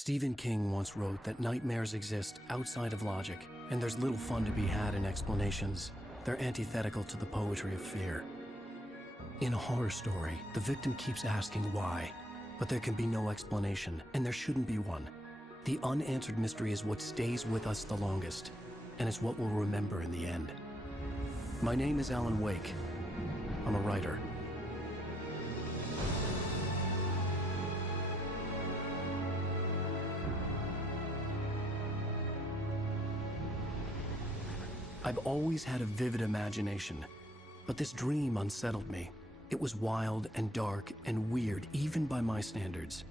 Stephen King once wrote that nightmares exist outside of logic, and there's little fun to be had in explanations. They're antithetical to the poetry of fear. In a horror story, the victim keeps asking why, but there can be no explanation, and there shouldn't be one. The unanswered mystery is what stays with us the longest, and it's what we'll remember in the end. My name is Alan Wake. I'm a writer. I've always had a vivid imagination, but this dream unsettled me. It was wild and dark and weird, even by my standards.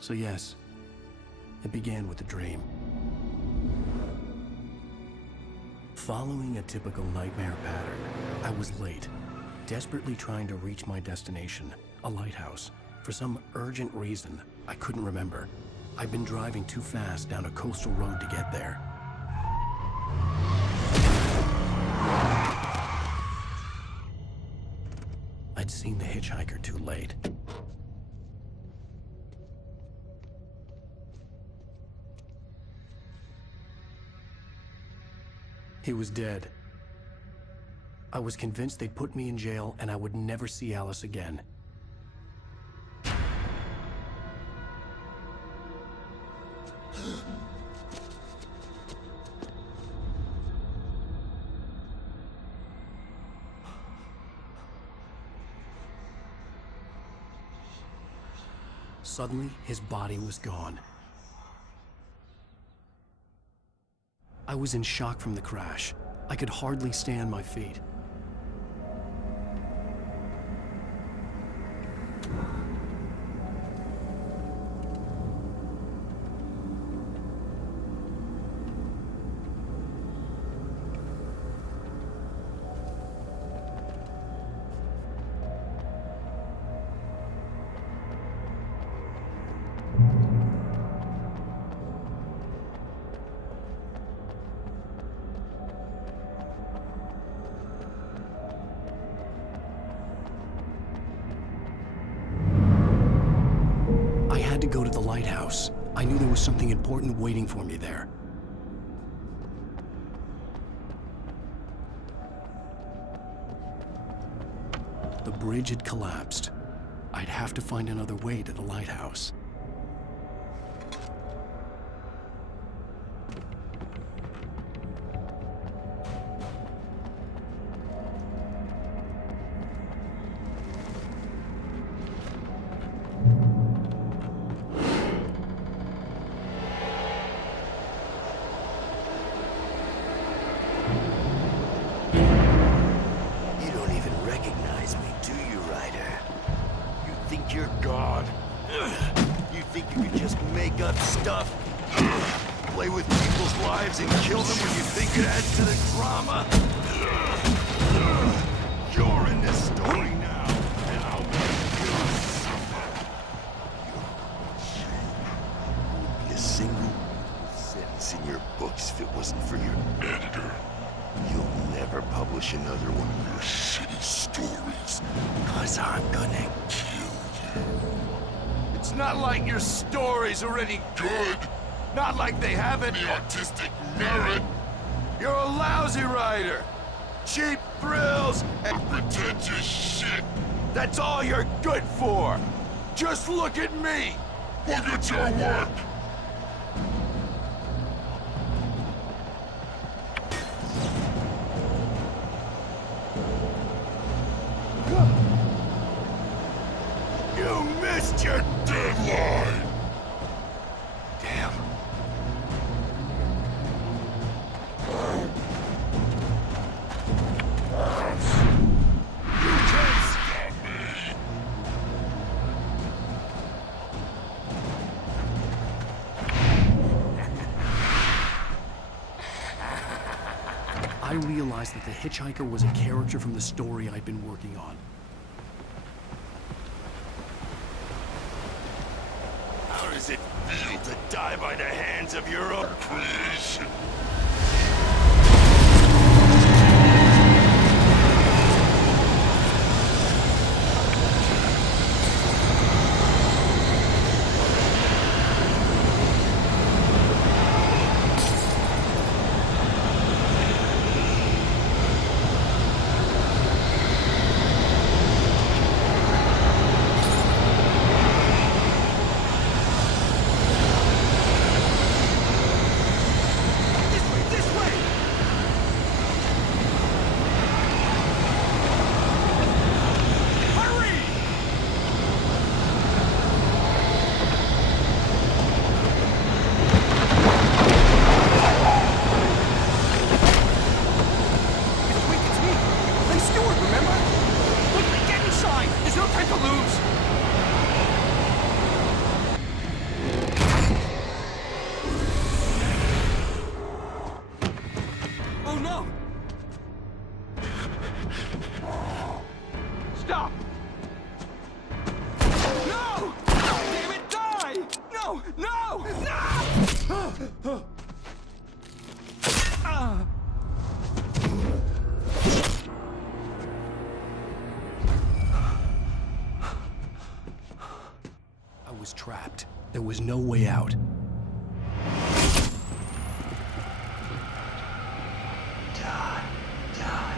So yes, it began with a dream. Following a typical nightmare pattern, I was late, desperately trying to reach my destination, a lighthouse. For some urgent reason, I couldn't remember. I'd been driving too fast down a coastal road to get there. I'd seen the hitchhiker too late. He was dead. I was convinced they'd put me in jail and I would never see Alice again. Suddenly, his body was gone. I was in shock from the crash. I could hardly stay on my feet. To go to the lighthouse. I knew there was something important waiting for me there. The bridge had collapsed. I'd have to find another way to the lighthouse. Already good. Not like they haven't the artistic merit. You're a lousy writer. Cheap thrills and pretentious shit. That's all you're good for. Just look at me. Look at your work. You missed your deadline. Damn. You can't stop me. I realized that the hitchhiker was a character from the story I'd been working on. How does it feel to die by the hands of your own creation? was trapped. There was no way out. Die, die,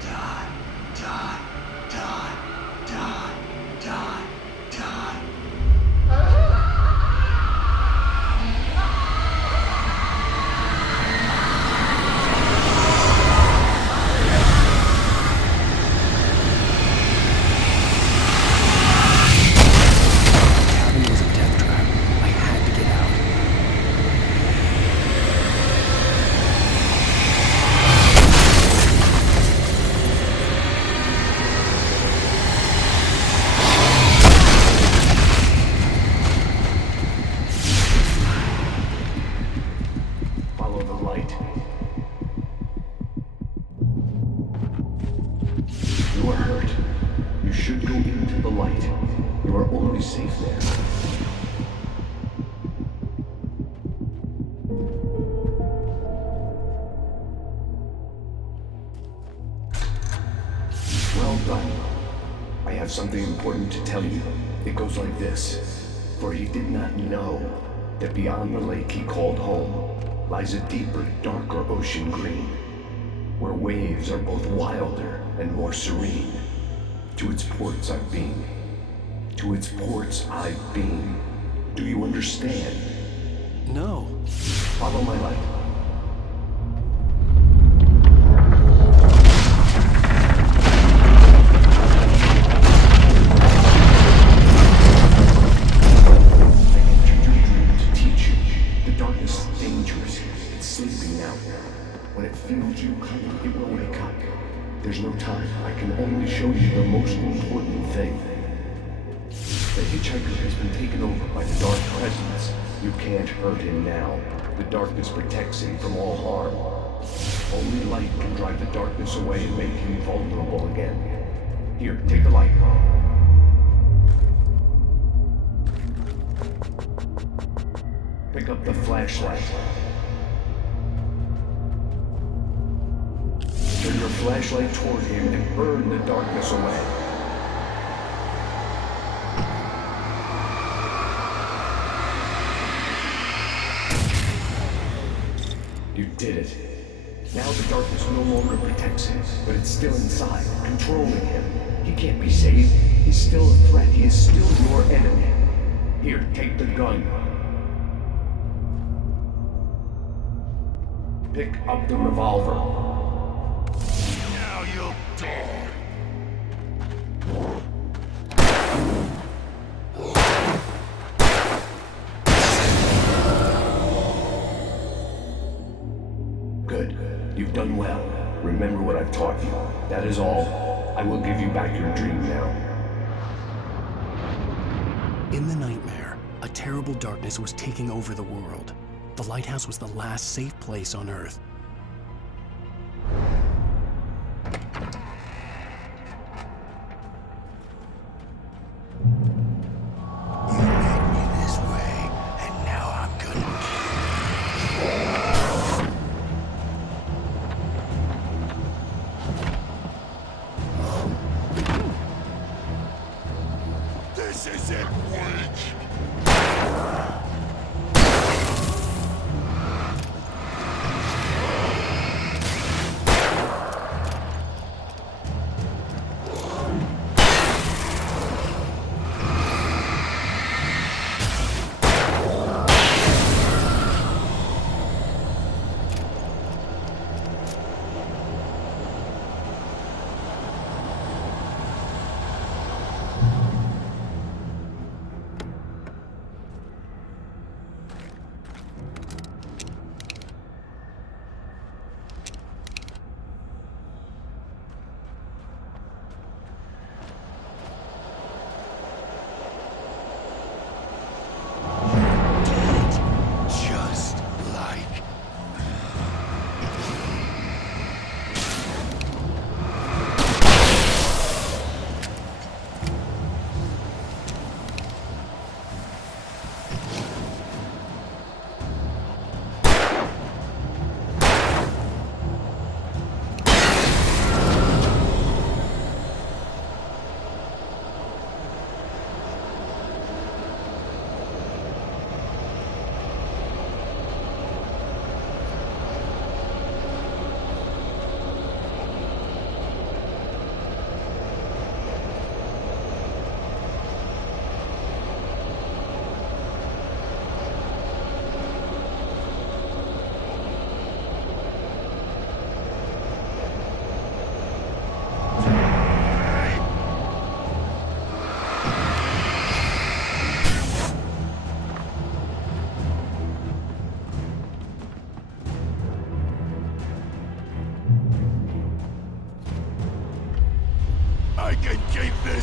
die, die, die, die, die, die. Cabin was a death trap. I had to get out. Follow the light. You are hurt. You should go into the light. You are only safe there. Well done. I have something important to tell you. It goes like this. For he did not know that beyond the lake he called home lies a deeper, darker ocean green, where waves are both wilder and more serene. To its ports I've been. To its ports I've been. Do you understand? No. Follow my light. I entered your dream to teach you. The darkness is dangerous. It's sleeping now. When it feels you coming, it will wake up. There's no time. I can only show you the most important thing. The hitchhiker has been taken over by the dark presence. You can't hurt him now. The darkness protects him from all harm. Only light can drive the darkness away and make him vulnerable again. Here, take the light. Pick up the flashlight. Turn your flashlight toward him and burn the darkness away. You did it. Now the darkness no longer protects him, but it's still inside, controlling him. He can't be saved. He's still a threat. He is still your enemy. Here, take the gun. Pick up the revolver. Now you'll die. Good. You've done well. Remember what I've taught you. That is all. I will give you back your dream now. In the nightmare, a terrible darkness was taking over the world. The lighthouse was the last safe place on Earth. You led me this way, and now I'm gonna This isn't Wake!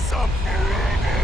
us up forever!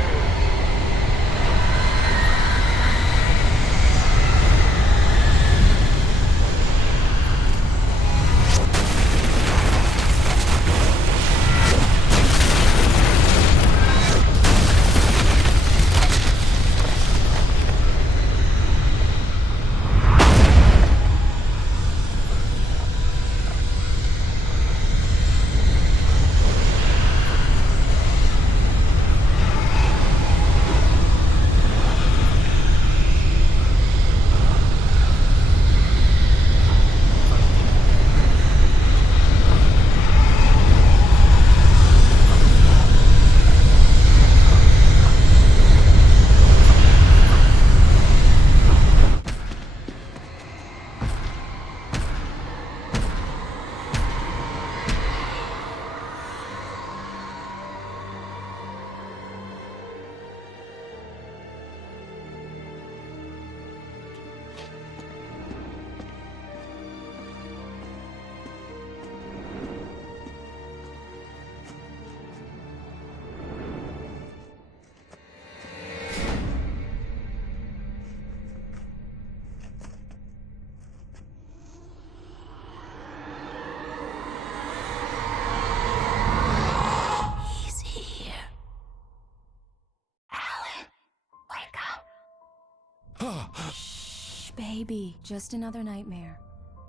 Shh, baby. Just another nightmare.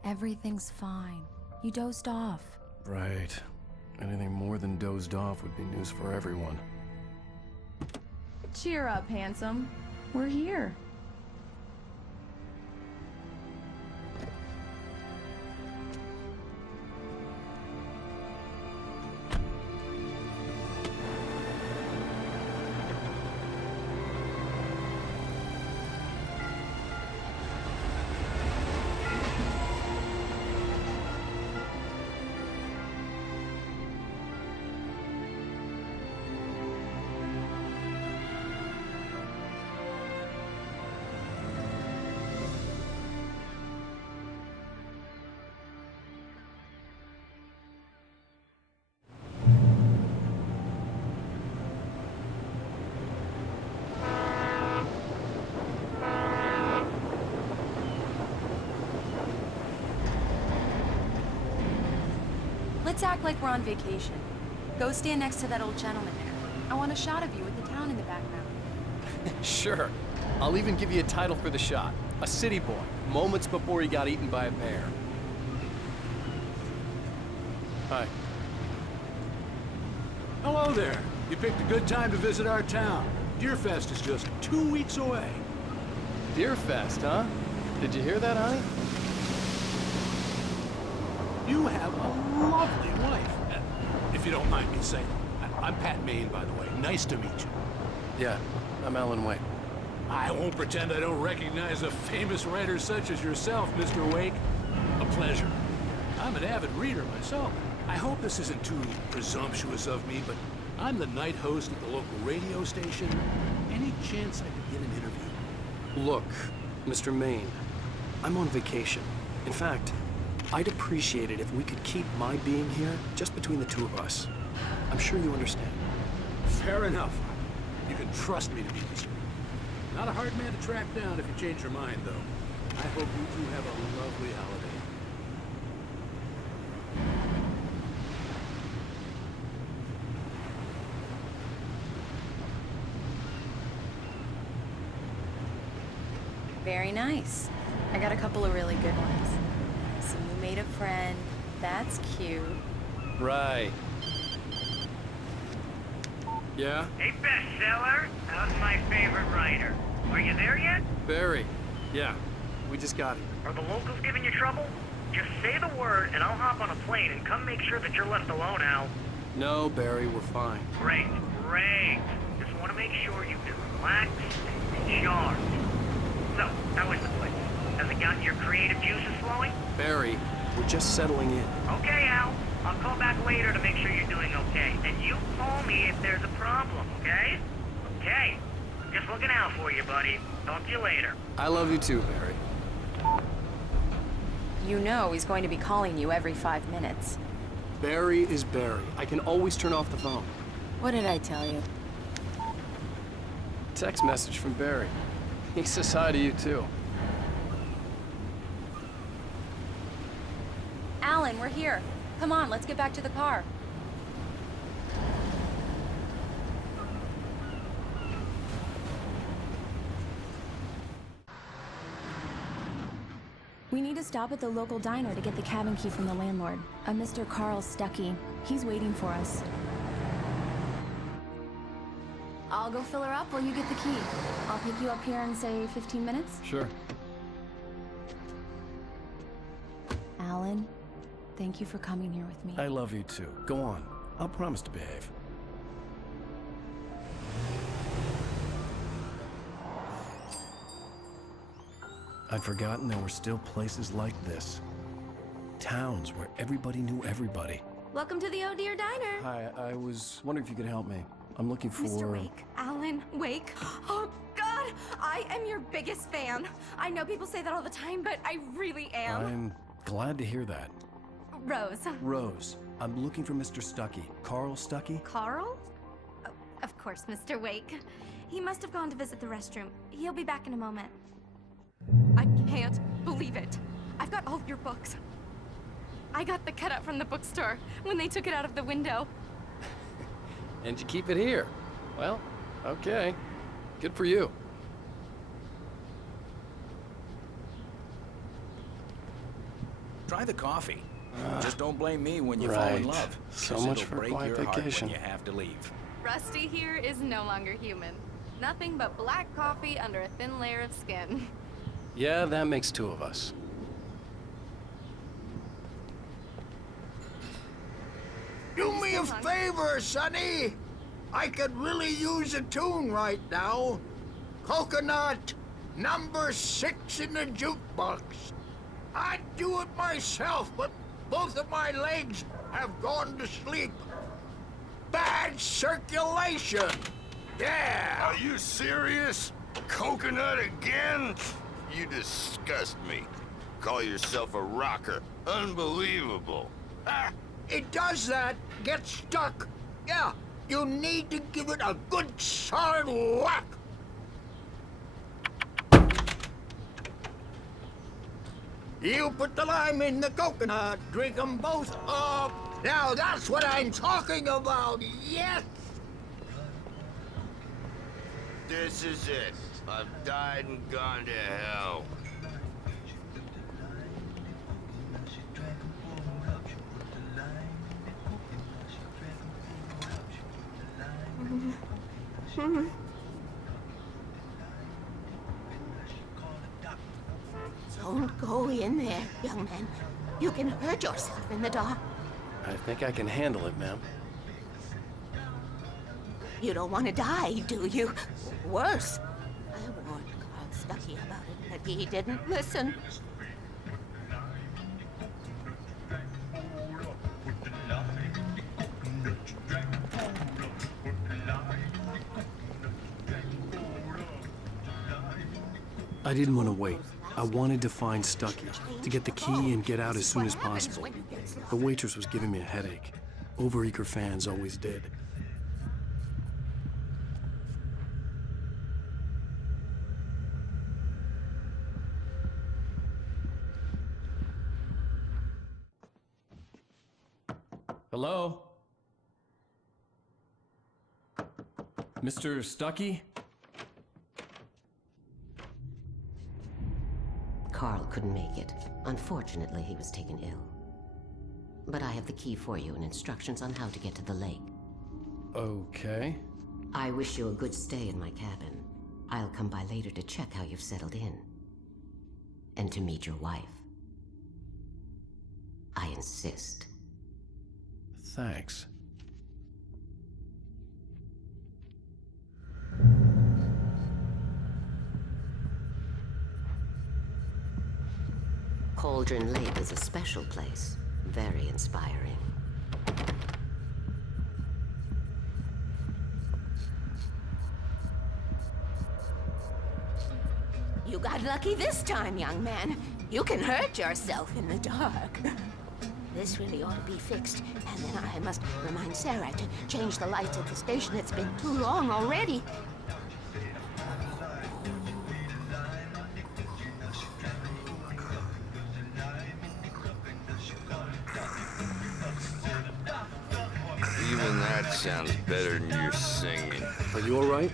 Everything's fine. You dozed off. Right. Anything more than dozed off would be news for everyone. Cheer up, handsome. We're here. Let's act like we're on vacation. Go stand next to that old gentleman there. I want a shot of you with the town in the background. Sure. I'll even give you a title for the shot. A city boy, moments before he got eaten by a bear. Hi. Hello there. You picked a good time to visit our town. Deerfest is just 2 weeks away. Deerfest, huh? Did you hear that, honey? You have a lovely wife. If you don't mind me saying. I'm Pat Maine, by the way. Nice to meet you. Yeah, I'm Alan Wake. I won't pretend I don't recognize a famous writer such as yourself, Mr. Wake. A pleasure. I'm an avid reader myself. I hope this isn't too presumptuous of me, but I'm the night host at the local radio station. Any chance I could get an interview? Look, Mr. Maine, I'm on vacation. In fact, I'd appreciate it if we could keep my being here just between the two of us. I'm sure you understand. Fair enough. You can trust me to be discreet. Not a hard man to track down if you change your mind, though. I hope you two have a lovely holiday. Very nice. I got a couple of really good ones. So you made a friend. That's cute. Right. Yeah? Hey, bestseller, how's my favorite writer? Are you there yet? Barry. Yeah. We just got here. Are the locals giving you trouble? Just say the word and I'll hop on a plane and come make sure that you're left alone, Al. No, Barry, we're fine. Great, great. Just want to make sure you've been relaxed and charged. So, how is the place? Has it gotten your creative juices flowing? Barry, we're just settling in. Okay, Al. I'll call back later to make sure you're doing okay. And you call me if there's a problem, okay? Okay. Just looking out for you, buddy. Talk to you later. I love you too, Barry. You know he's going to be calling you every 5 minutes. Barry is Barry. I can always turn off the phone. What did I tell you? text message from Barry. He says hi to you, too. Alan, we're here. Come on, let's get back to the car. We need to stop at the local diner to get the cabin key from the landlord, a Mr. Carl Stuckey. He's waiting for us. I'll go fill her up while you get the key. I'll pick you up here in, say, 15 minutes? Sure. Alan, thank you for coming here with me. I love you too. Go on. I'll promise to behave. I'd forgotten there were still places like this. Towns where everybody knew everybody. Welcome to the Oh Dear Diner. Hi, I was wondering if you could help me. I'm looking for... Mr. Wake. Alan Wake. Oh, God! I am your biggest fan. I know people say that all the time, but I really am. I'm glad to hear that. Rose. Rose, I'm looking for Mr. Stuckey. Carl Stuckey? Carl? Oh, of course, Mr. Wake. He must have gone to visit the restroom. He'll be back in a moment. I can't believe it. I've got all of your books. I got the cutout from the bookstore when they took it out of the window. And you keep it here. Well, okay. Good for you. Try the coffee. Just don't blame me when you fall in right. love. So 'cause much it'll for break quiet your heart vacation. when you have to leave. Rusty here is no longer human. Nothing but black coffee under a thin layer of skin. Yeah, that makes two of us. Do me a favor, Sonny. I could really use a tune right now. Coconut, number 6 in the jukebox. I'd do it myself, but both of my legs have gone to sleep. Bad circulation. Yeah. Are you serious? Coconut again? You disgust me. Call yourself a rocker. Unbelievable. Ah, it does that. Get stuck. Yeah, you need to give it a good solid whack. You put the lime in the coconut, drink them both up. Now that's what I'm talking about, yes! This is it. I've died and gone to hell. Don't go in there, young man. You can hurt yourself in the dark. I think I can handle it, ma'am. You don't want to die, do you? Worse. I warned Carl Stuckey about it, but he didn't listen. I didn't want to wait. I wanted to find Stuckey, to get the key and get out as soon as possible. The waitress was giving me a headache. Overeager fans always did. Hello? Mr. Stuckey? Carl couldn't make it. Unfortunately, he was taken ill. But I have the key for you and instructions on how to get to the lake. Okay. I wish you a good stay in my cabin. I'll come by later to check how you've settled in. And to meet your wife. I insist. Thanks. Cauldron Lake is a special place. Very inspiring. You got lucky this time, young man. You can hurt yourself in the dark. This really ought to be fixed. And then I must remind Sarah to change the lights at the station. It's been too long already. That sounds better than your singing. Are you all right?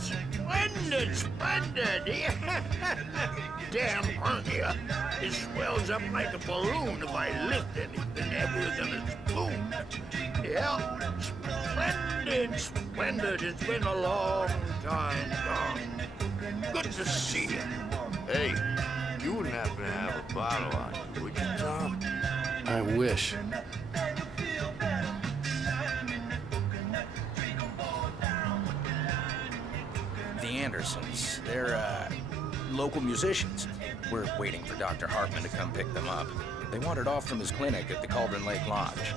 Splendid, splendid! Damn hernia. It swells up like a balloon if I lift anything heavier than a spoon. Yeah, splendid, splendid. It's been a long time gone. Good to see you. Hey, you wouldn't happen to have a bottle on you, would you, Tom? I wish. The Andersons, they're, local musicians. We're waiting for Dr. Hartman to come pick them up. They wandered off from his clinic at the Cauldron Lake Lodge.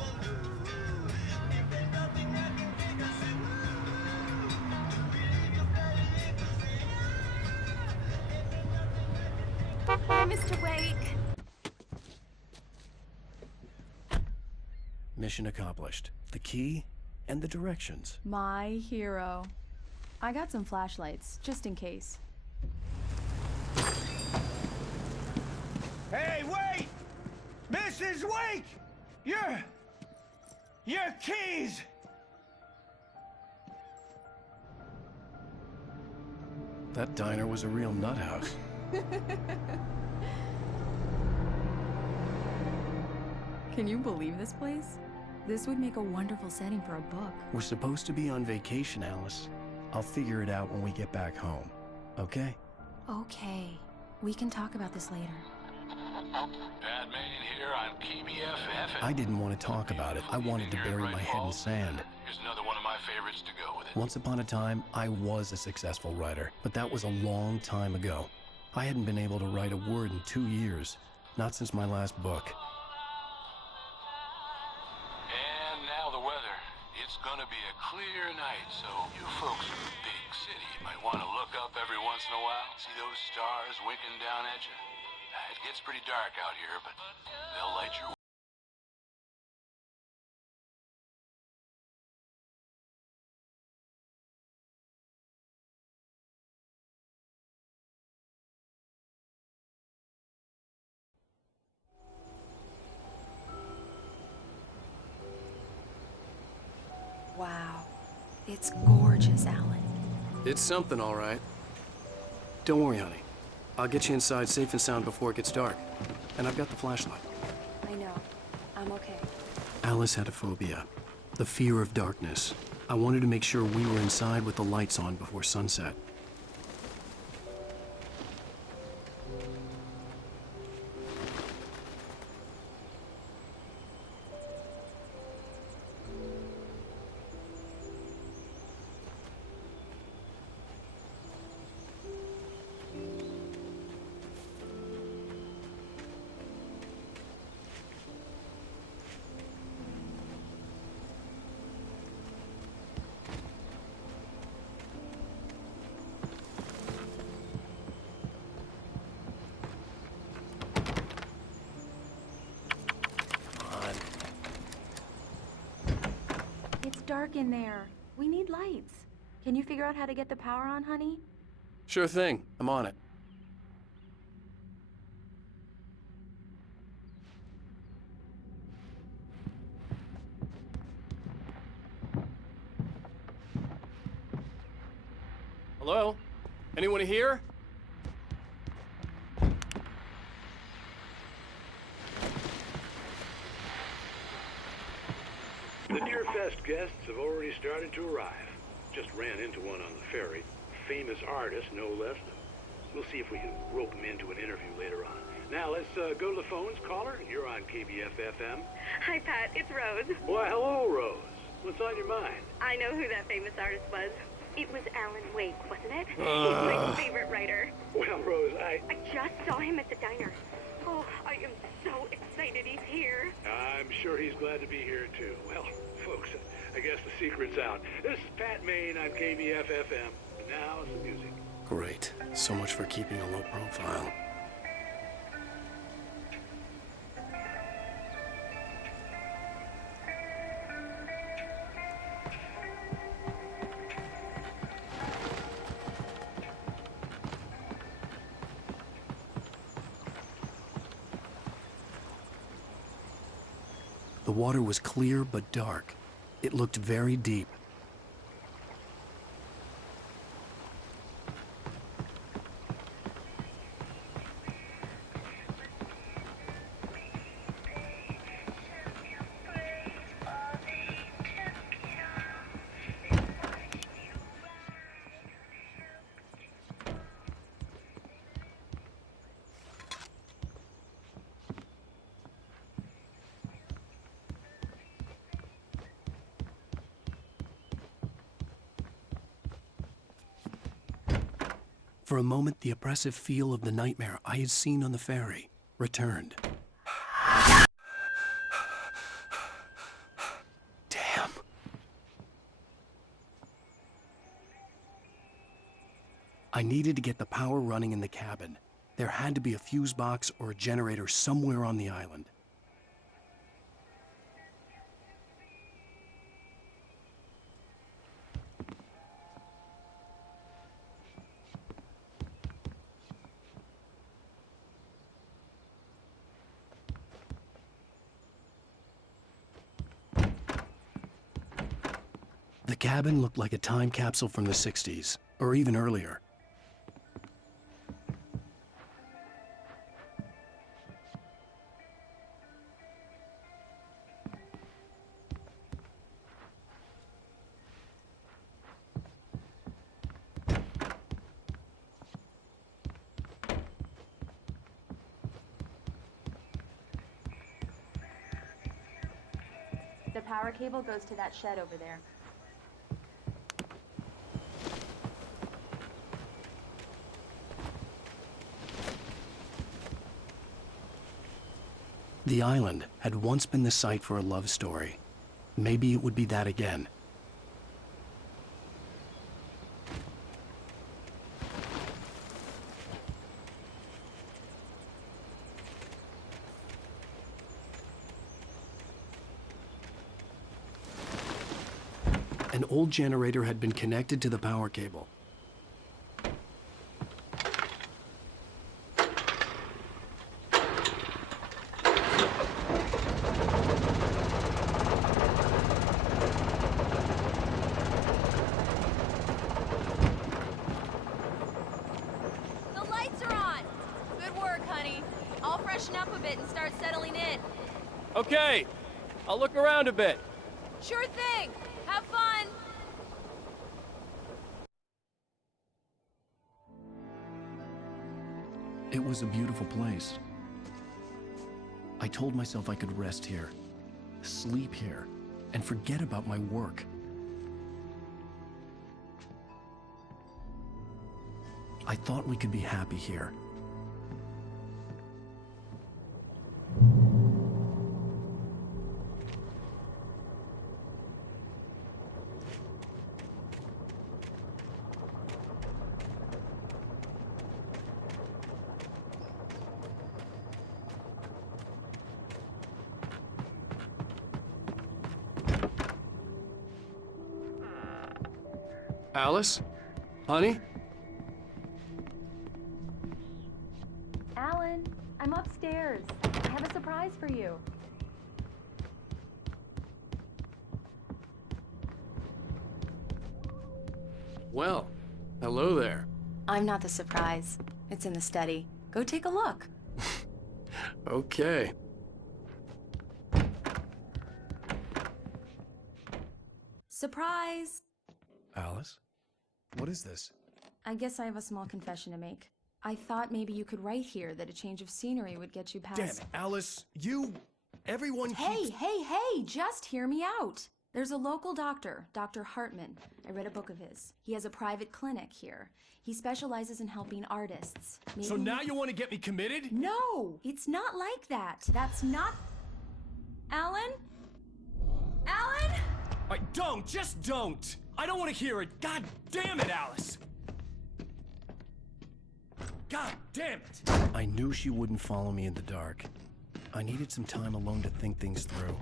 Hi, Mr. Wake. Mission accomplished. The key and the directions. My hero. I got some flashlights, just in case. Hey, wait! Mrs. Wake! Your keys! That diner was a real nut house. Can you believe this place? This would make a wonderful setting for a book. We're supposed to be on vacation, Alice. I'll figure it out when we get back home. Okay? Okay. We can talk about this later. Pat Main here on KBFF. I didn't want to talk about it. I wanted to bury my head in sand. Here's another one of my favorites to go with it. Once upon a time, I was a successful writer, but that was a long time ago. I hadn't been able to write a word in 2 years. Not since my last book. And now the weather. It's gonna be a clear night, so you folks in the big city might want to look up every once in a while. See those stars winking down at you? It gets pretty dark out here, but they'll light your way. Wow. It's gorgeous, Alan. It's something, all right. Don't worry, honey. I'll get you inside safe and sound before it gets dark. And I've got the flashlight. I know. I'm okay. Alice had a phobia. The fear of darkness. I wanted to make sure we were inside with the lights on before sunset. It's dark in there. We need lights. Can you figure out how to get the power on, honey? Sure thing. I'm on it. Hello? Anyone here? The Deerfest guests have already started to arrive. Just ran into one on the ferry. Famous artist, no less. We'll see if we can rope him into an interview later on. Now, let's go to the phones. Caller, you're on KBFFM. Hi, Pat. It's Rose. Why, hello, Rose. What's on your mind? I know who that famous artist was. It was Alan Wake, wasn't it? He's my favorite writer. Well, Rose, I just saw him at the diner. Oh, I am so excited he's here. I'm sure he's glad to be here, too. Well, folks, I guess the secret's out. This is Pat Main on KBFFM. And now, some music. Great. So much for keeping a low profile. water was clear but dark. It looked very deep. For a moment, the oppressive feel of the nightmare I had seen on the ferry returned. Damn. I needed to get the power running in the cabin. There had to be a fuse box or a generator somewhere on the island. The cabin looked like a time capsule from the 60s, or even earlier. The power cable goes to that shed over there. The island had once been the site for a love story. Maybe it would be that again. An old generator had been connected to the power cable. Okay, I'll look around a bit. Sure thing. Have fun. It was a beautiful place. I told myself I could rest here, sleep here, and forget about my work. I thought we could be happy here. Alice? Honey? Alan, I'm upstairs. I have a surprise for you. Well, hello there. I'm not the surprise. It's in the study. Go take a look. Okay. Surprise! Alice? What is this? I guess I have a small confession to make. I thought maybe you could write here that a change of scenery would get you past... Damn it, Alice, everyone keeps... Hey, just hear me out. There's a local doctor, Dr. Hartman. I read a book of his. He has a private clinic here. He specializes in helping artists. Maybe... So now you want to get me committed? No, it's not like that. That's not... Alan? Alan? Just don't! I don't want to hear it! God damn it, Alice! God damn it! I knew she wouldn't follow me in the dark. I needed some time alone to think things through.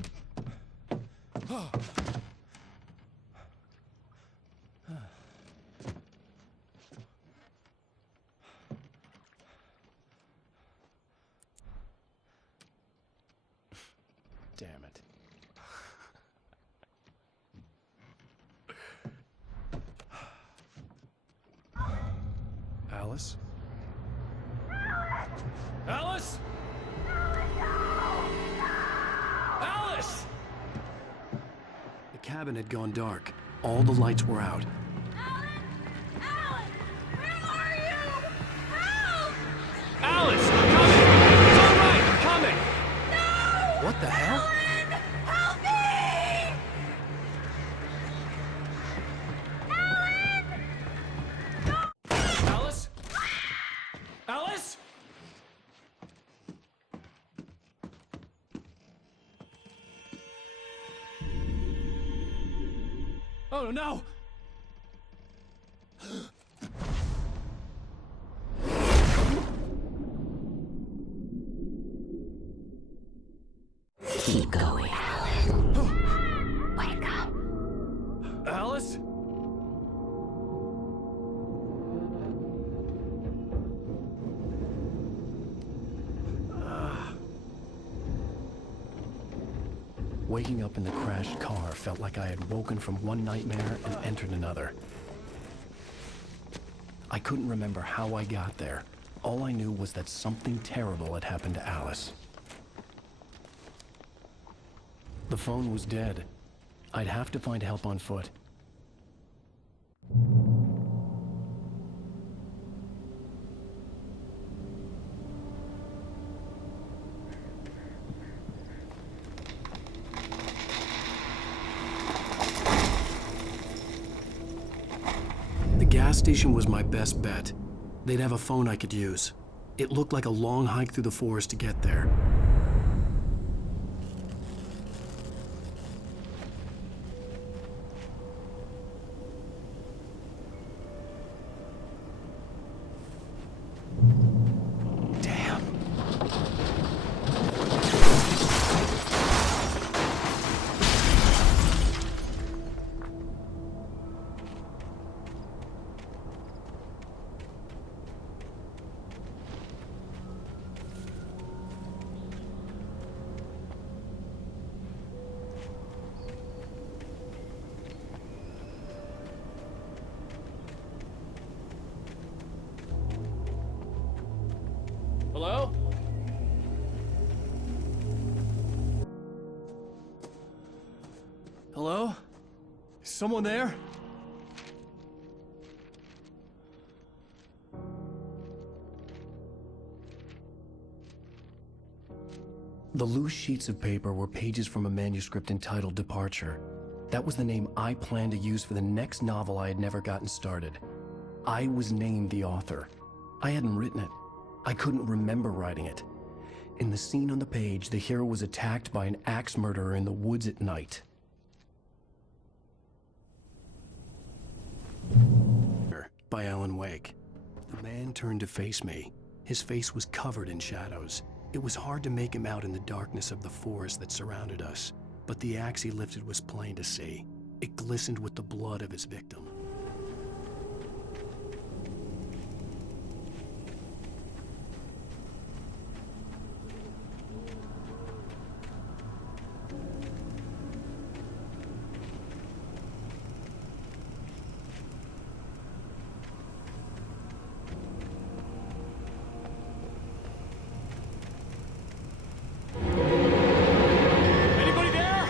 Damn it. Alice? Alice? Alice! The cabin had gone dark. All the lights were out. Alice, I'm coming! It's all right, I'm coming! No! What the hell? Help me! Alice? Alice? Oh no! Keep going, Alan. Wake up. Alice? Waking up in the crashed car felt like I had woken from one nightmare and entered another. I couldn't remember how I got there. All I knew was that something terrible had happened to Alice. The phone was dead. I'd have to find help on foot. The gas station was my best bet. They'd have a phone I could use. It looked like a long hike through the forest to get there. Hello? Hello? Is someone there? The loose sheets of paper were pages from a manuscript entitled Departure. That was the name I planned to use for the next novel I had never gotten started. I was named the author. I hadn't written it. I couldn't remember writing it. In the scene on the page, the hero was attacked by an axe murderer in the woods at night. By Alan Wake. The man turned to face me. His face was covered in shadows. It was hard to make him out in the darkness of the forest that surrounded us, but the axe he lifted was plain to see. It glistened with the blood of his victim. Anybody there?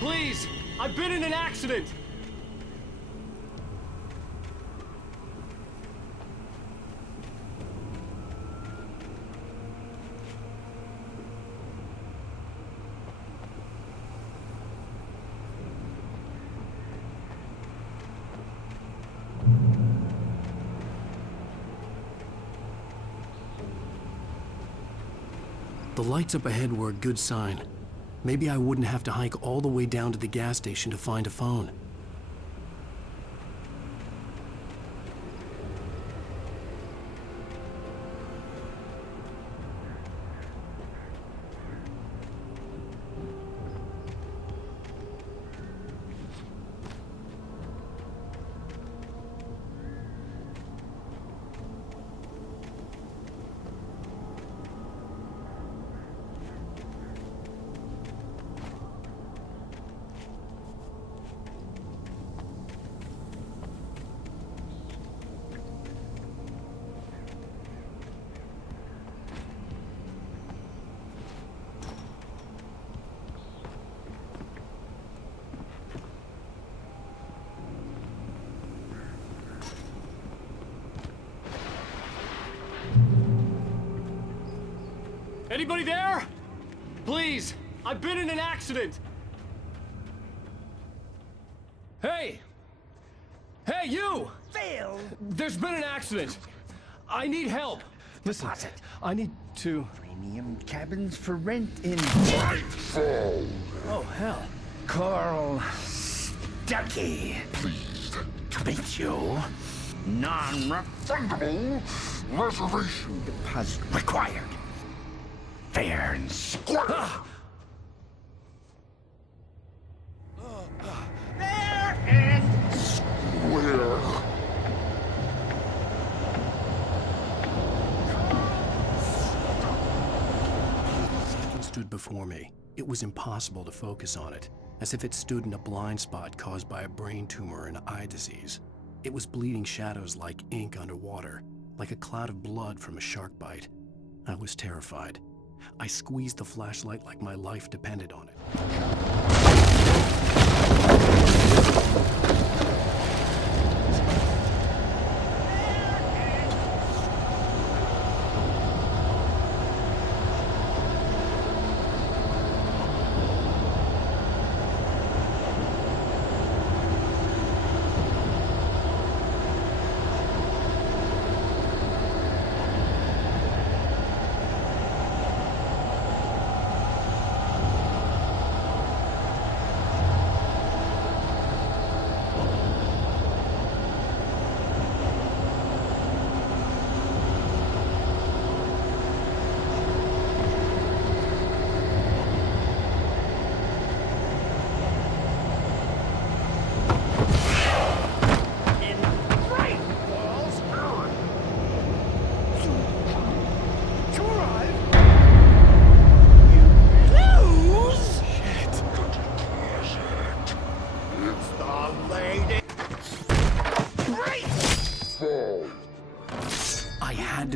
Please, I've been in an accident. The lights up ahead were a good sign. Maybe I wouldn't have to hike all the way down to the gas station to find a phone. Anybody there? Please, I've been in an accident. Hey! Hey, you! Phil! There's been an accident. I need help. Listen, I need to... Premium cabins for rent in... Nightfall! Oh, hell. Carl Stuckey. Pleased To meet you. Non-refundable reservation deposit required. Fair and square. Fair and square. Something stood before me. It was impossible to focus on it, as if it stood in a blind spot caused by a brain tumor and eye disease. It was bleeding shadows like ink underwater, like a cloud of blood from a shark bite. I was terrified. I squeezed the flashlight like my life depended on it.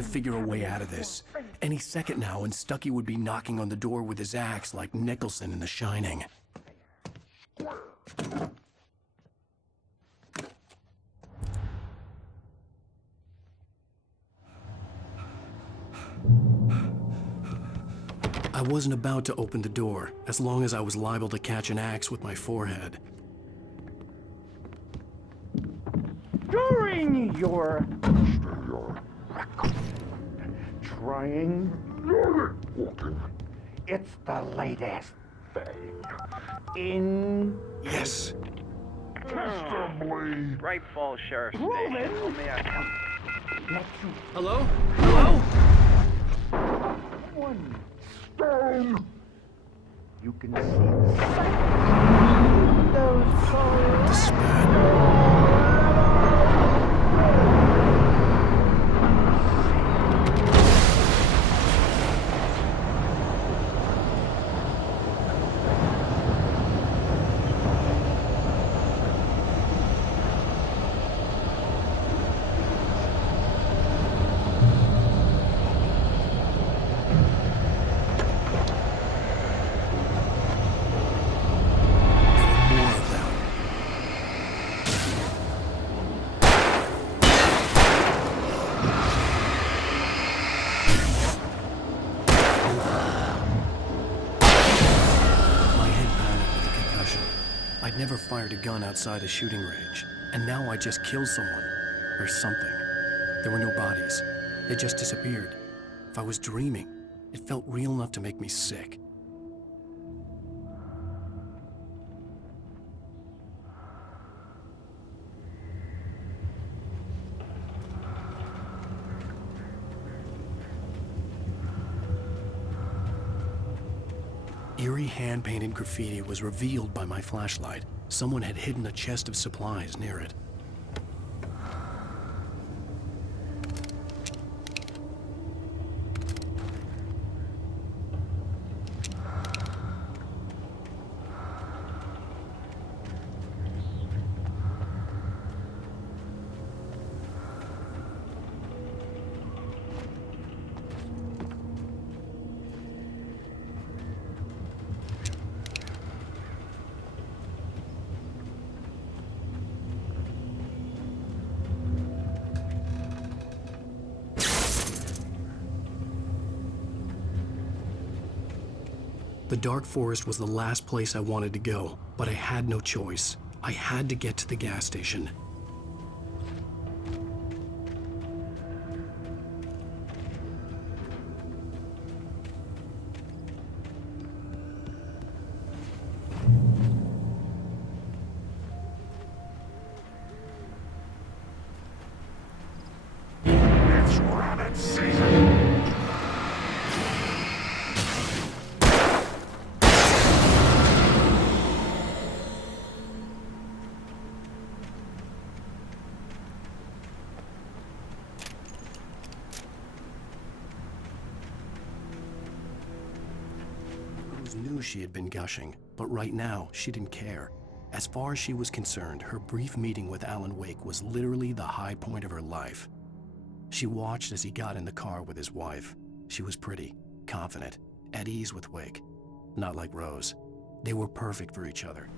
Figure a way out of this. Any second now, and Stuckey would be knocking on the door with his axe like Nicholson in The Shining. I wasn't about to open the door, as long as I was liable to catch an axe with my forehead. During your trying walking. It's the latest thing in... Yes. Testably. Right Falls Sheriff's Station. Hello? Hello? One stone. You can see the sight. Those cars. This is bad. I'd never fired a gun outside a shooting range, and now I just killed someone. Or something. There were no bodies. They just disappeared. If I was dreaming, it felt real enough to make me sick. Eerie hand-painted graffiti was revealed by my flashlight. Someone had hidden a chest of supplies near it. The dark forest was the last place I wanted to go, but I had no choice. I had to get to the gas station. It's rabbit season. Rose knew she had been gushing, but right now she didn't care. As far as she was concerned, her brief meeting with Alan Wake was literally the high point of her life. She watched as he got in the car with his wife. She was pretty, confident, at ease with Wake. Not like Rose. They were perfect for each other.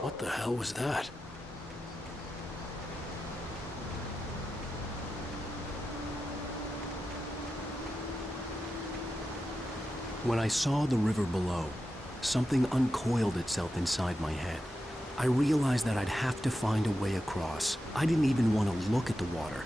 What the hell was that? When I saw the river below, something uncoiled itself inside my head. I realized that I'd have to find a way across. I didn't even want to look at the water.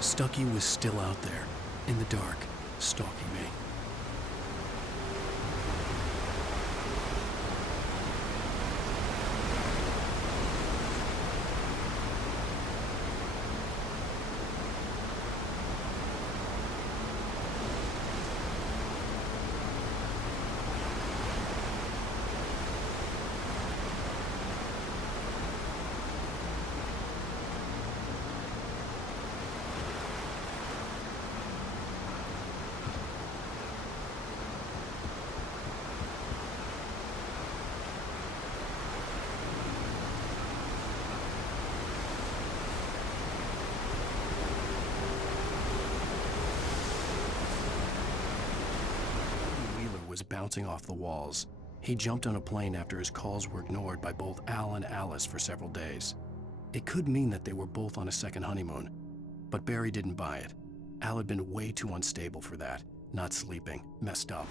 Stucky was still out there, in the dark, stalking me. Was bouncing off the walls. He jumped on a plane after his calls were ignored by both Al and Alice for several days. It could mean that they were both on a second honeymoon, but Barry didn't buy it. Al had been way too unstable for that, not sleeping, messed up.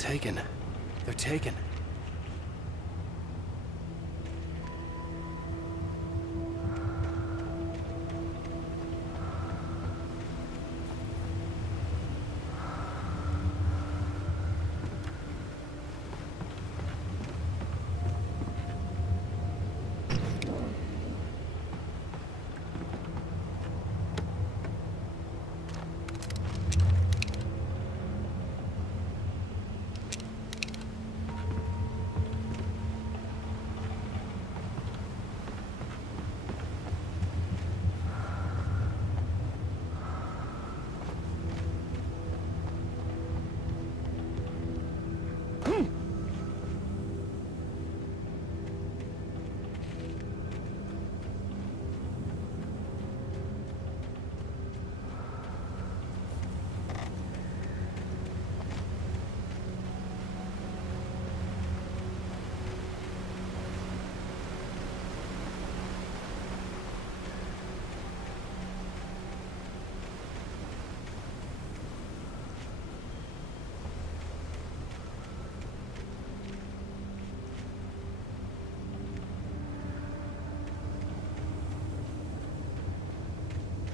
taken. They're taken.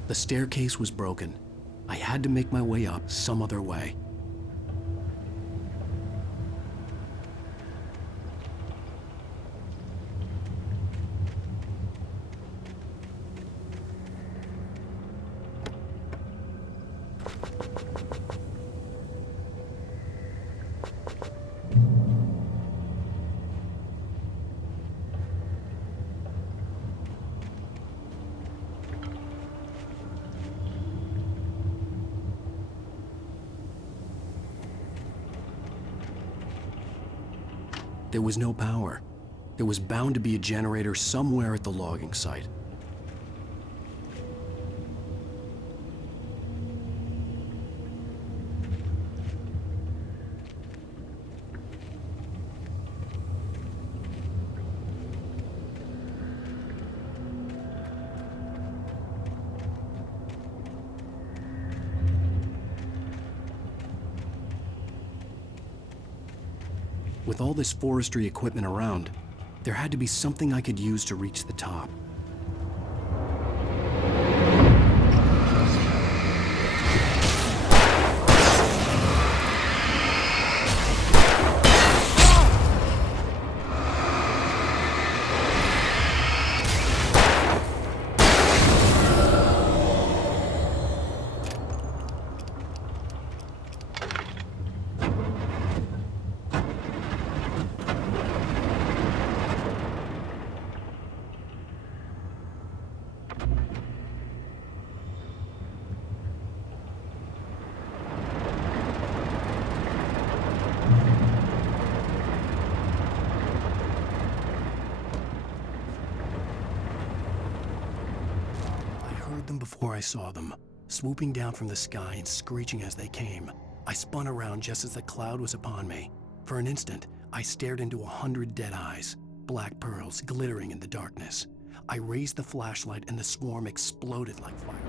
The staircase was broken. I had to make my way up some other way. There was no power. There was bound to be a generator somewhere at the logging site. With all this forestry equipment around, there had to be something I could use to reach the top. Before I saw them, swooping down from the sky and screeching as they came. I spun around just as the cloud was upon me. For an instant, I stared into 100 dead eyes, black pearls glittering in the darkness. I raised the flashlight and the swarm exploded like fire.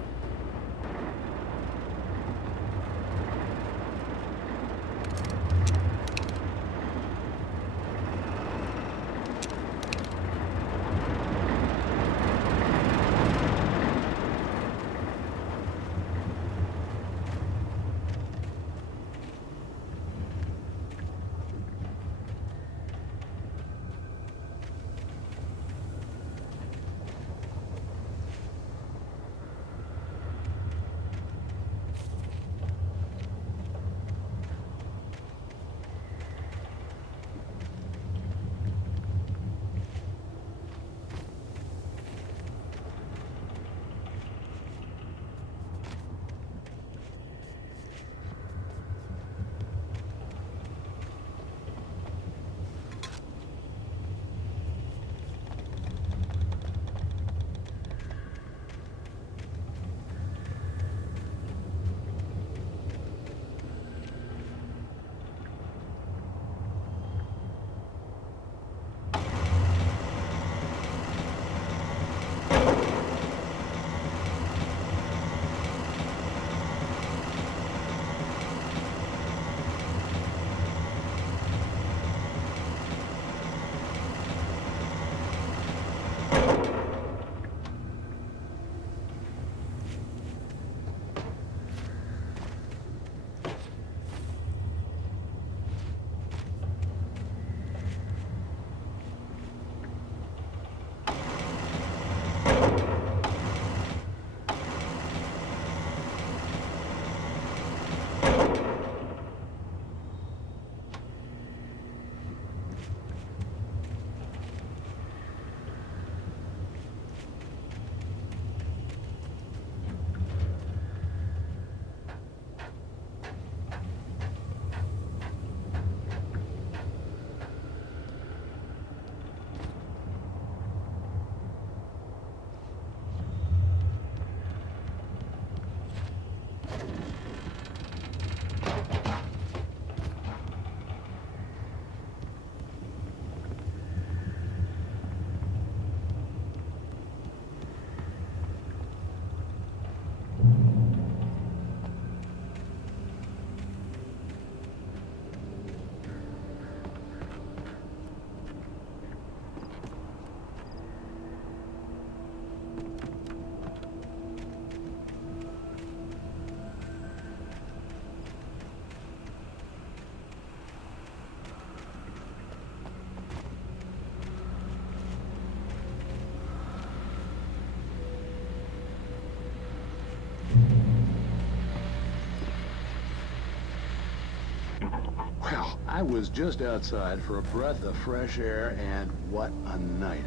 I was just outside for a breath of fresh air, and what a night.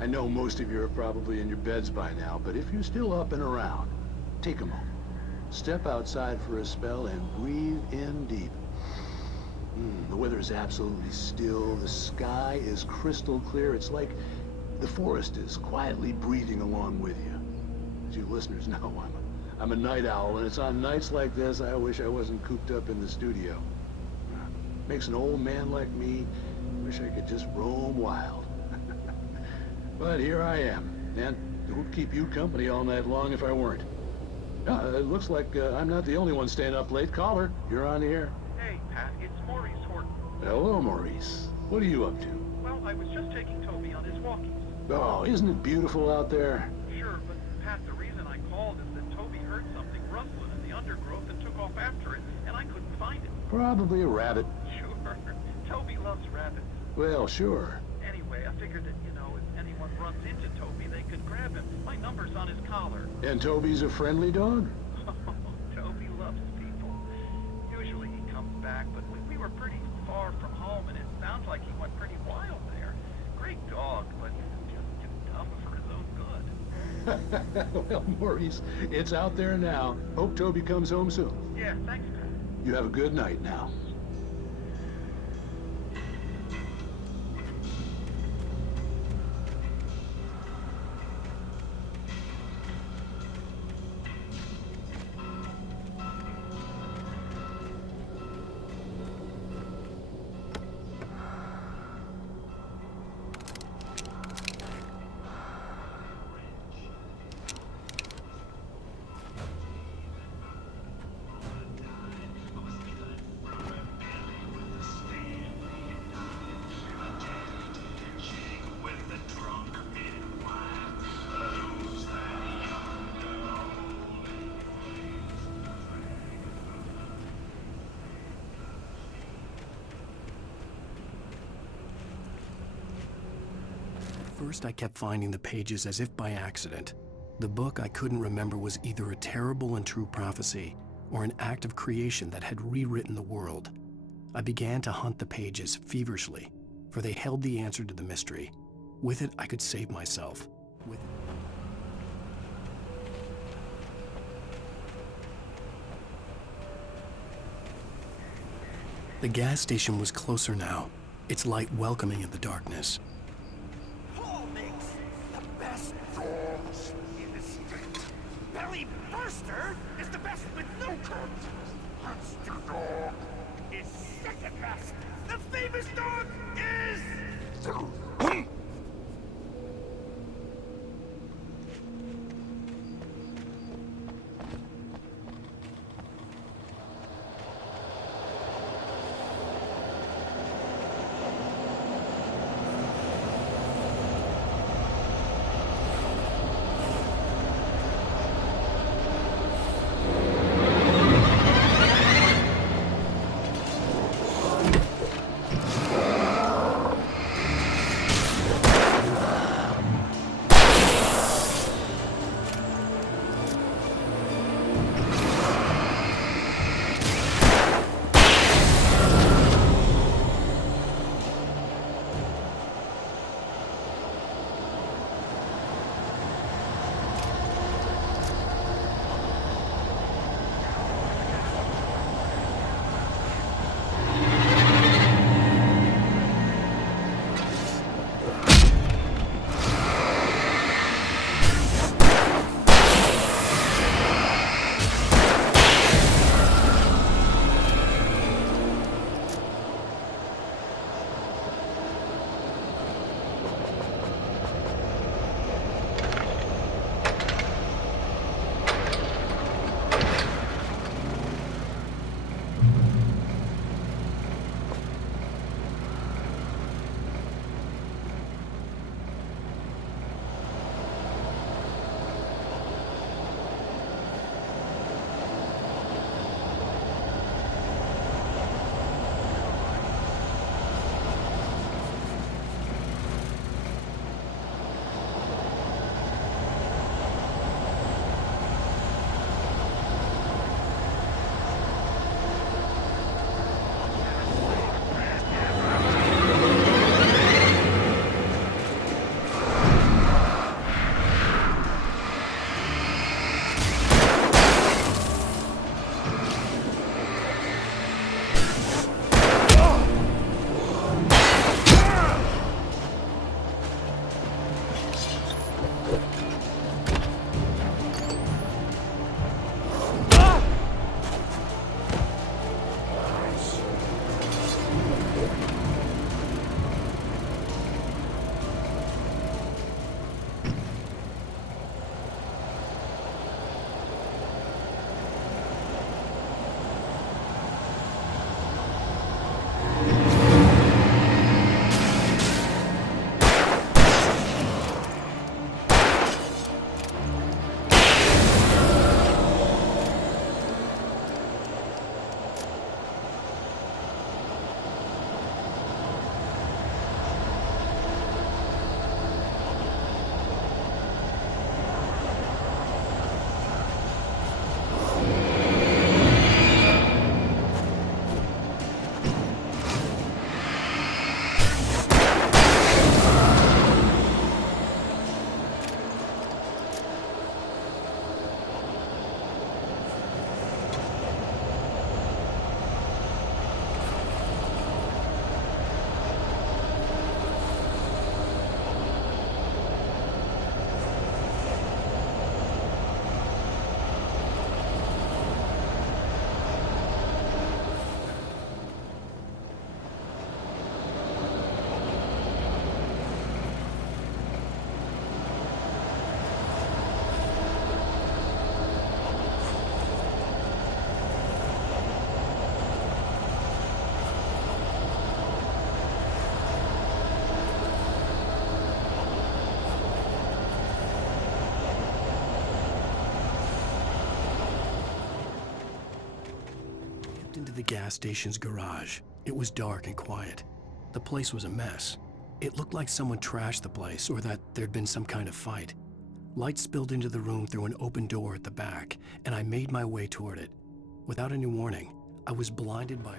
I know most of you are probably in your beds by now, but if you're still up and around, take a moment. Step outside for a spell and breathe in deep. The weather is absolutely still. The sky is crystal clear. It's like the forest is quietly breathing along with you. As you listeners know, I'm a night owl, and it's on nights like this I wish I wasn't cooped up in the studio. Makes an old man like me wish I could just roam wild. But here I am, and it would keep you company all night long if I weren't. It looks like I'm not the only one staying up late. Caller, you're on the air. Hey, Pat, it's Maurice Horton. Hello, Maurice. What are you up to? Well, I was just taking Toby on his walkies. Oh, isn't it beautiful out there? Sure, but Pat, the reason I called is that Toby heard something rustling in the undergrowth and took off after it, and I couldn't find it. Probably a rabbit. Sure. Toby loves rabbits. Well, sure. Anyway, I figured that, if anyone runs into Toby, they could grab him. My number's on his collar. And Toby's a friendly dog? Oh, Toby loves people. Usually he comes back, but we were pretty far from home, and it sounds like he went pretty wild there. Great dog, but just too dumb for his own good. Well, Maurice, it's out there now. Hope Toby comes home soon. Yeah, thanks, Pat. You have a good night now. First, I kept finding the pages as if by accident. The book I couldn't remember was either a terrible and true prophecy or an act of creation that had rewritten the world. I began to hunt the pages feverishly, for they held the answer to the mystery. With it, I could save myself. With it... The gas station was closer now, its light welcoming in the darkness. Belly Burster is the best with no cuts. Monster Dog is second best. The famous dog is... Into the gas station's garage. It was dark and quiet. The place was a mess. It looked like someone trashed the place or that there'd been some kind of fight. Light spilled into the room through an open door at the back, and I made my way toward it. Without any warning, I was blinded by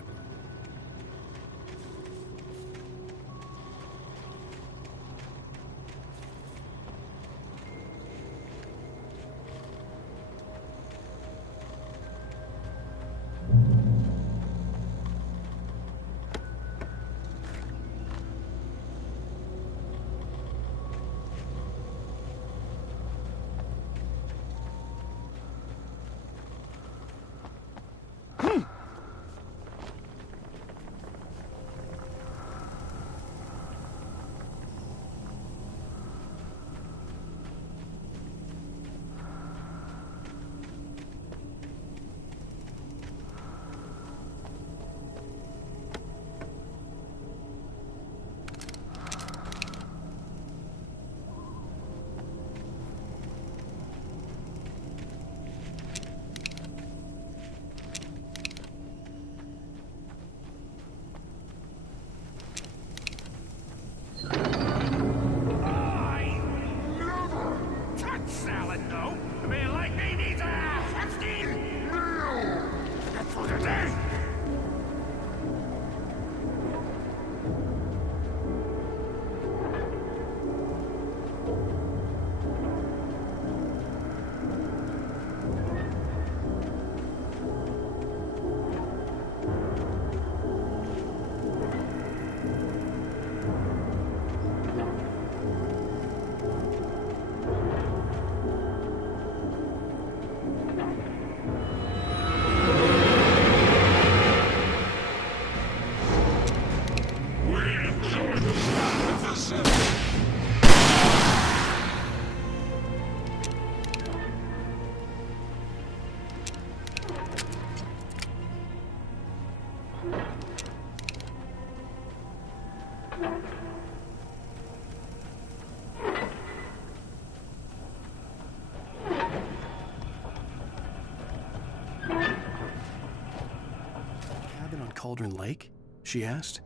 Cauldron Lake? She asked.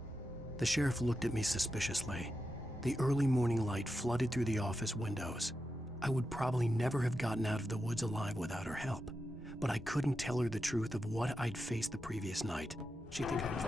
The sheriff looked at me suspiciously. The early morning light flooded through the office windows. I would probably never have gotten out of the woods alive without her help, but I couldn't tell her the truth of what I'd faced the previous night. She'd think I was...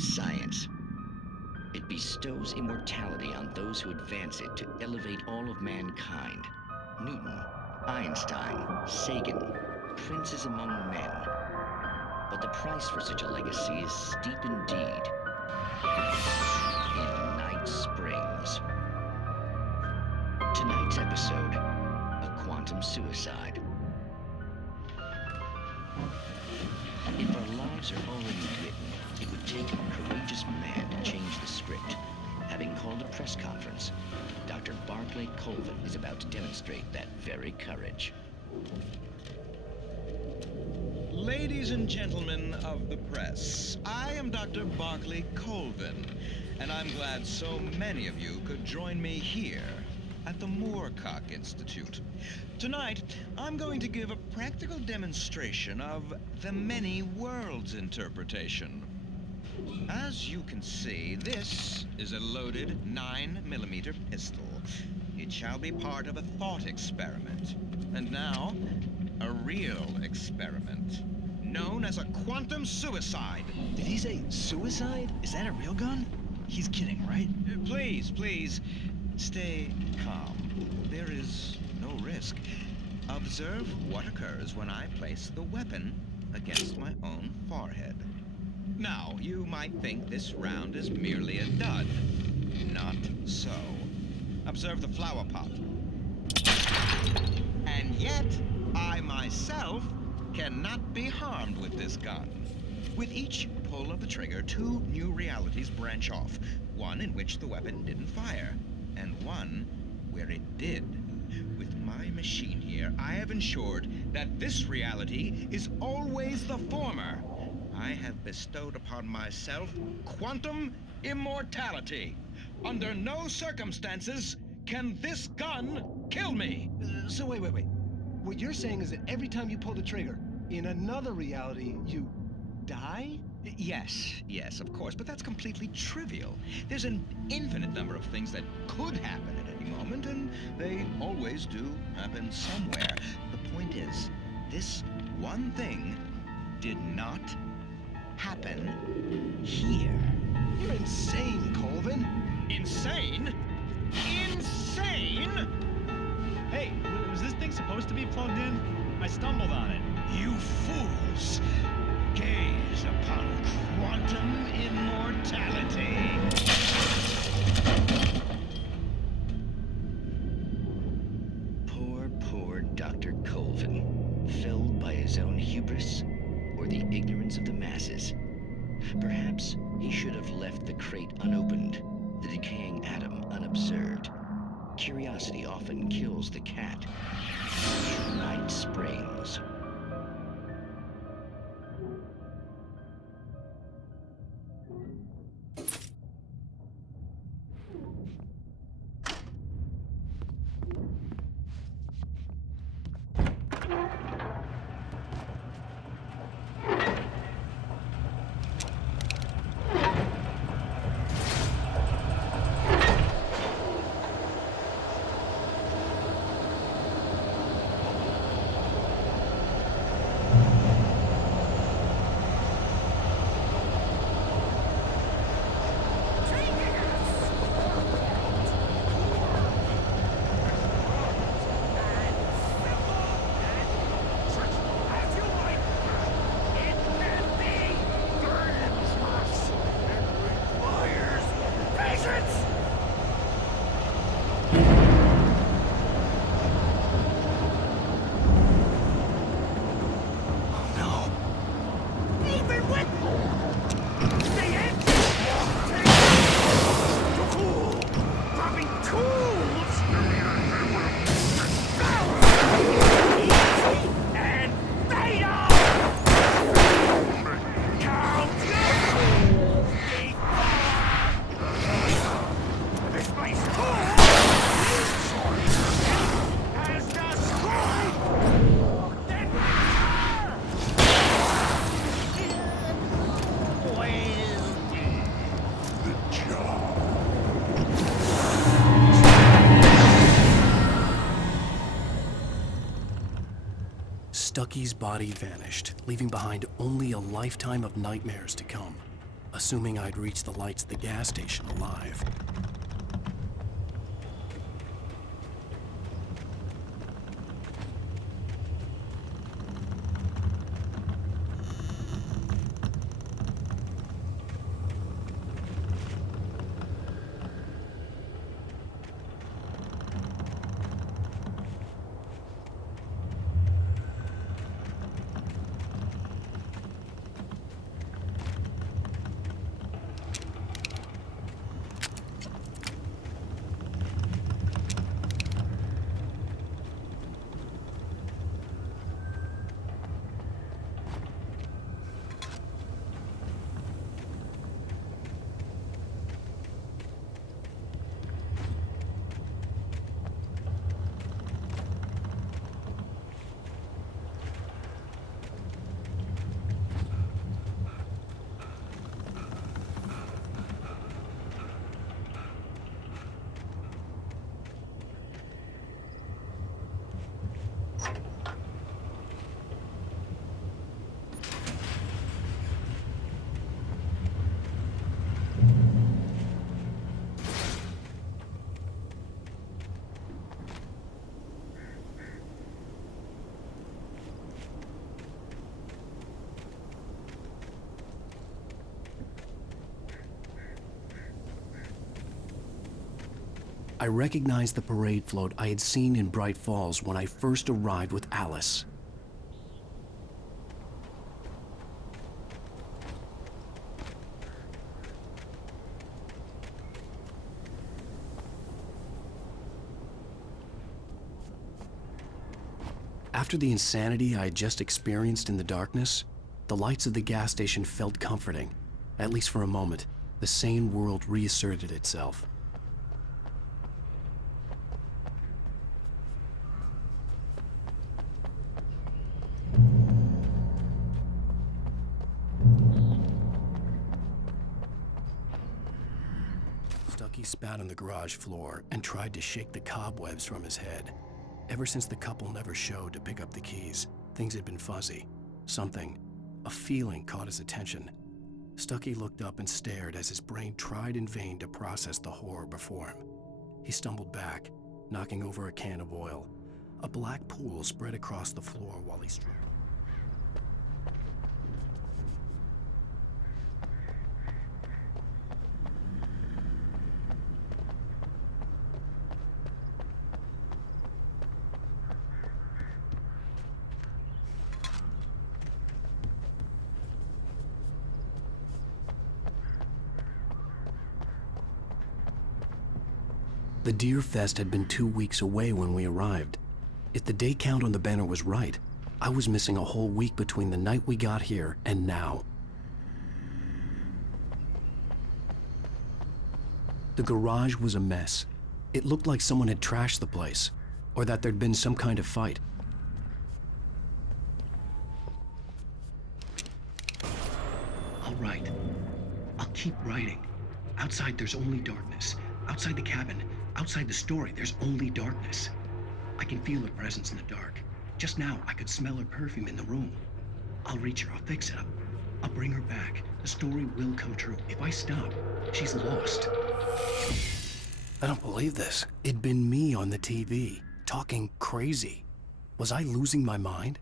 Science. bestows immortality on those who advance it to elevate all of mankind. Newton, Einstein, Sagan, princes among men. But the price for such a legacy is steep indeed. In Night Springs. Tonight's episode, a quantum suicide. If our lives are already written, it would take a courageous man to change the script. Having called a press conference, Dr. Barclay Colvin is about to demonstrate that very courage. Ladies and gentlemen of the press, I am Dr. Barclay Colvin, and I'm glad so many of you could join me here at the Moorcock Institute. Tonight, I'm going to give a practical demonstration of the many worlds interpretation. As you can see, this is a loaded 9mm pistol. It shall be part of a thought experiment. And now, a real experiment, known as a quantum suicide. Did he say suicide? Is that a real gun? He's kidding, right? Please, stay calm. There is no risk. Observe what occurs when I place the weapon against my own forehead. Now, you might think this round is merely a dud. Not so. Observe the flower pot. And yet, I myself cannot be harmed with this gun. With each pull of the trigger, two new realities branch off. One in which the weapon didn't fire, and one where it did. With my machine here, I have ensured that this reality is always the former. I have bestowed upon myself quantum immortality. Under no circumstances can this gun kill me. So wait. What you're saying is that every time you pull the trigger, in another reality, you die? Yes, of course, but that's completely trivial. There's an infinite number of things that could happen at any moment, and they always do happen somewhere. The point is, this one thing did not happen here. You're insane, Colvin. Insane? Insane? Hey, was this thing supposed to be plugged in? I stumbled on it. You fools! Gaze upon quantum immortality. Poor Dr. Colvin, felled by his own hubris or the ignorance of the masses. Perhaps he should have left the crate unopened, the decaying atom unobserved. Curiosity often kills the cat. Night Springs. Stucky's body vanished, leaving behind only a lifetime of nightmares to come. assuming I'd reached the lights of the gas station alive. I recognized the parade float I had seen in Bright Falls when I first arrived with Alice. After the insanity I had just experienced in the darkness, the lights of the gas station felt comforting. At least for a moment, the sane world reasserted itself. Stucky spat on the garage floor and tried to shake the cobwebs from his head. Ever since the couple never showed to pick up the keys, things had been fuzzy. Something, a feeling caught his attention. Stucky looked up and stared as his brain tried in vain to process the horror before him. He stumbled back, knocking over a can of oil. A black pool spread across the floor while he struggled. The Deer Fest had been 2 weeks away when we arrived. If the day count on the banner was right, I was missing a whole week between the night we got here and now. The garage was a mess. It looked like someone had trashed the place, or that there'd been some kind of fight. I'll write. I'll keep writing. Outside there's only darkness. Outside the cabin, outside the story, there's only darkness. I can feel her presence in the dark. Just now, I could smell her perfume in the room. I'll reach her, I'll fix it. I'll bring her back. The story will come true. If I stop, she's lost. I don't believe this. It'd been me on the TV, talking crazy. Was I losing my mind?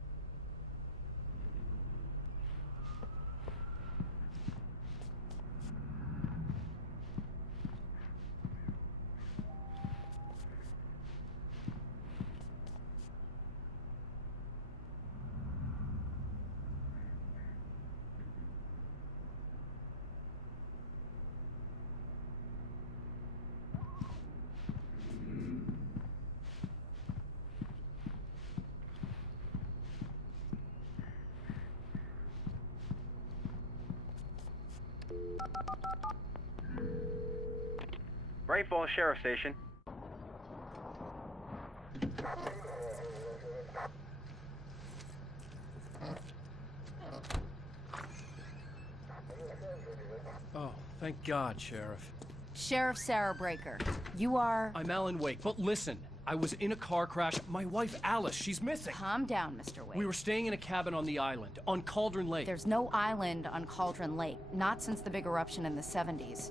Bright Falls Sheriff Station. Oh, thank God, Sheriff. Sheriff Sarah Breaker. You are... I'm Alan Wake, but listen. I was in a car crash. My wife, Alice, she's missing. Calm down, Mr. Wake. We were staying in a cabin on the island, on Cauldron Lake. There's no island on Cauldron Lake, not since the big eruption in the 70s.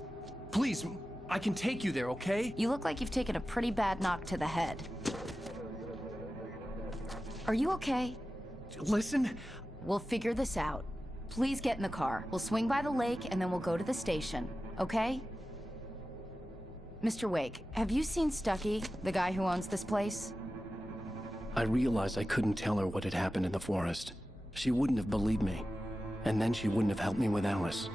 Please, I can take you there, okay? You look like you've taken a pretty bad knock to the head. Are you okay? Listen. We'll figure this out. Please get in the car. We'll swing by the lake and then we'll go to the station, okay? Mr. Wake, have you seen Stucky, the guy who owns this place? I realized I couldn't tell her what had happened in the forest. She wouldn't have believed me. And then she wouldn't have helped me with Alice.